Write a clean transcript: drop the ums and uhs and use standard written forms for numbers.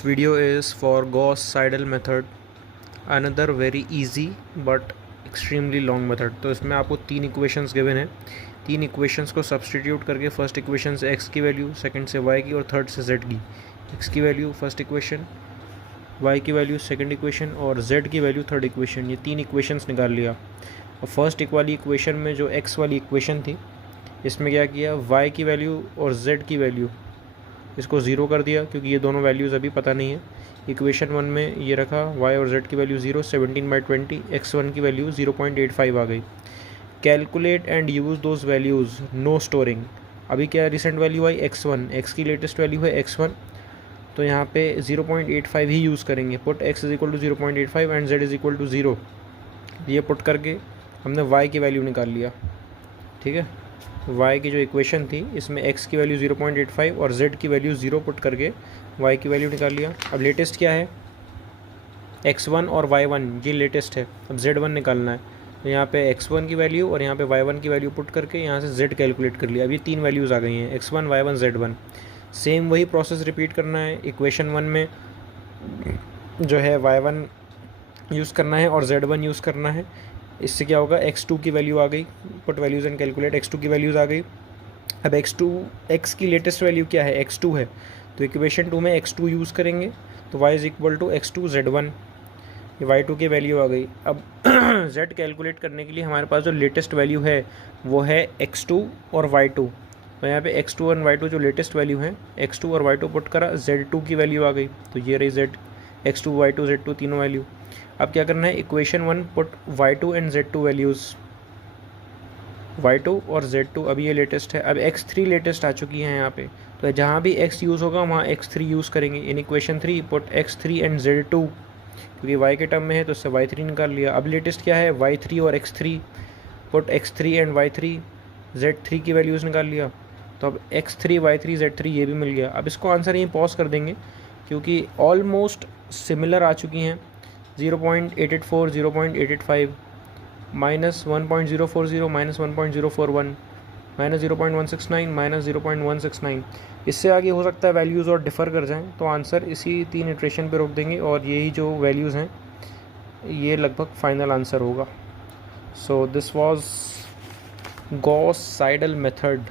This video is for Gauss-Seidel method, another very easy but extremely long method। तो इसमें आपको तीन equations given है, तीन इक्वेशंस को सब्सटीट्यूट करके फर्स्ट इक्वेशन से x की वैल्यू, सेकंड से y की और थर्ड से z की। x की वैल्यू फर्स्ट इक्वेशन, y की वैल्यू सेकंड इक्वेशन और z की वैल्यू थर्ड इक्वेशन। ये तीन इक्वेशंस निकाल लिया। और फर्स्ट वाली इक्वेशन में जो x वाली इक्वेशन थी, इसमें क्या किया, y की वैल्यू और z की वैल्यू इसको ज़ीरो कर दिया क्योंकि ये दोनों वैल्यूज़ अभी पता नहीं है। इक्वेशन वन में ये रखा y और z की वैल्यू 0, 17/20, x1 की वैल्यू 0.85 आ गई। Calculate and use those values, no storing. अभी क्या रिसेंट वैल्यू आई x1, x की लेटेस्ट वैल्यू है x1, तो यहाँ पे 0.85 ही यूज़ करेंगे। Put x is equal to 0.85 and z is equal to 0। ये पुट करके हमने y की वैल्यू निकाल लिया। ठीक है, y की जो इक्वेशन थी इसमें x की वैल्यू 0.85 और z की वैल्यू 0 पुट करके y की वैल्यू निकाल लिया। अब लेटेस्ट क्या है, x1 और y1, ये लेटेस्ट है। अब z1 निकालना है, तो यहाँ पे x1 की वैल्यू और यहाँ पे y1 की वैल्यू पुट करके यहाँ से z कैलकुलेट कर लिया। अब ये तीन वैल्यूज़ आ गई हैं, x1 y1 z1। सेम वही प्रोसेस रिपीट करना है। इक्वेशन वन में जो है y1 यूज़ करना है और z1 यूज़ करना है। इससे क्या होगा, x2 की वैल्यू आ गई, put values and calculate, x2 की वैल्यूज़ आ गई। अब x की लेटेस्ट वैल्यू क्या है, x2 है, तो इक्वेशन 2 में x2 यूज़ करेंगे, तो y is equal to x2 z1। ये y2 की वैल्यू आ गई। अब z कैलकुलेट करने के लिए हमारे पास जो लेटेस्ट वैल्यू है वो है x2 और y2। तो यहाँ पे x2 और y2 जो लेटेस्ट वैल्यू है, x2 और y2 पुट करा, z2 की वैल्यू आ गई, तो ये रही z, x2 y2 z2 तीनों वैल्यू। अब क्या करना है, equation one put y2 and z2 values, y2 और z2 अभी ये लेटेस्ट है। अब x3 लेटेस्ट आ चुकी है यहाँ पे, तो जहाँ भी x यूज़ होगा वहाँ x3 यूज़ करेंगे। In equation 3 put x3 and z2, क्योंकि y के टर्म में है तो उससे y3 निकाल लिया। अब लेटेस्ट क्या है, y3 और x3, put x3 and y3, z3 की वैल्यूज़ निकाल लिया। तो अब x3 y3 z3 ये भी मिल गया। अब इसको आंसर यहीं पॉज कर देंगे क्योंकि ऑलमोस्ट सिमिलर आ चुकी हैं। 0.884, 0.885, -1.040, -1.041, -0.169, -0.169। इससे आगे हो सकता है वैल्यूज़ और डिफ़र कर जाएं, तो आंसर इसी तीन इटरेशन पे रोक देंगे और यही जो वैल्यूज़ हैं ये लगभग फाइनल आंसर होगा। So this was Gauss Seidel method.